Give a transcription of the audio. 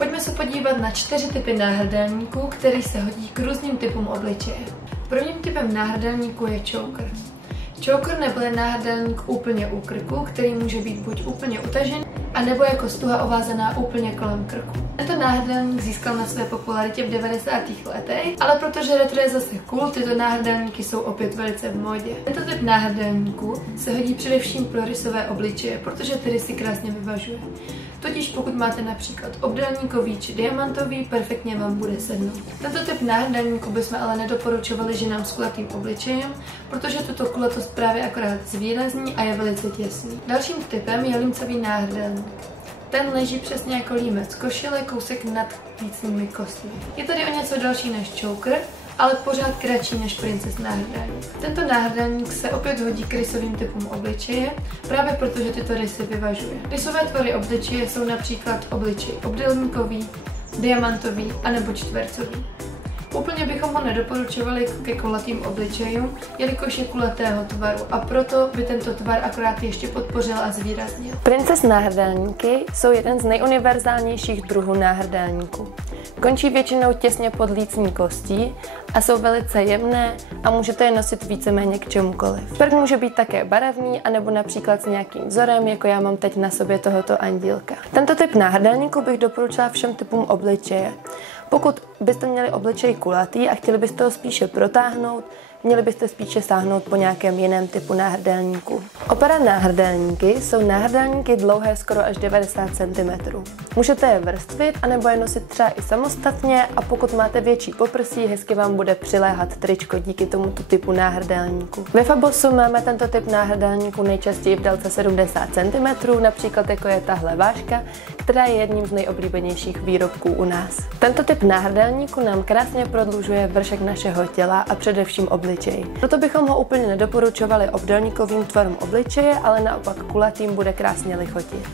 Pojďme se podívat na 4 typy náhrdelníků, které se hodí k různým typům obličeje. Prvním typem náhrdelníku je choker. Choker neboli náhrdelník úplně u krku, který může být buď úplně utažený, anebo jako stuha ovázaná úplně kolem krku. Tento náhrdelník získal na své popularitě v 90. letech, ale protože retro je zase cool, tyto náhrdelníky jsou opět velice v módě. Tento typ náhrdelníku se hodí především pro rysové obličeje, protože ty rysy krásně vyvažuje. Totiž pokud máte například obdélníkový či diamantový, perfektně vám bude sednout. Tento typ náhrdelníku bychom ale nedoporučovali ženám s kulatým obličejem, protože tuto kulatost právě akorát zvýrazní a je velice těsný. Dalším typem je límcový náhrdelník. Ten leží přesně jako límec košile, kousek nad lícními kostmi. Je tady o něco další než choker, ale pořád kratší než Princess náhrdelník. Tento náhrdelník se opět hodí k rysovým typům obličeje, právě protože tyto rysy vyvažuje. Rysové tvory obličeje jsou například obličej obdélníkový, diamantový anebo čtvercový. Úplně bychom ho nedoporučovali ke kulatým obličejům, jelikož je kulatého tvaru a proto by tento tvar akorát ještě podpořil a zvýraznil. Princess náhrdelníky jsou jeden z nejuniverzálnějších druhů náhrdelníků. Končí většinou těsně pod lícní kostí a jsou velice jemné a můžete je nosit víceméně k čemukoliv. Prk může být také barevný anebo například s nějakým vzorem, jako já mám teď na sobě tohoto andílka. Tento typ náhrdelníku bych doporučila všem typům obličeje. Pokud byste měli obličej kulatý a chtěli byste ho spíše protáhnout, měli byste spíše sáhnout po nějakém jiném typu náhrdelníku. Opera náhrdelníky jsou náhrdelníky dlouhé skoro až 90 cm. Můžete je vrstvit anebo je nosit třeba i samostatně a pokud máte větší poprsí, hezky vám bude přiléhat tričko díky tomuto typu náhrdelníku. Ve Fabosu máme tento typ náhrdelníku nejčastěji v délce 70 cm, například jako je tahle vážka, která je jedním z nejoblíbenějších výrobků u nás. Tento typ náhrdelníku nám krásně prodlužuje vršek našeho těla a především obličej. Proto bychom ho úplně nedoporučovali obdélníkovým tvarům obličeje, ale naopak kulatým bude krásně lichotit.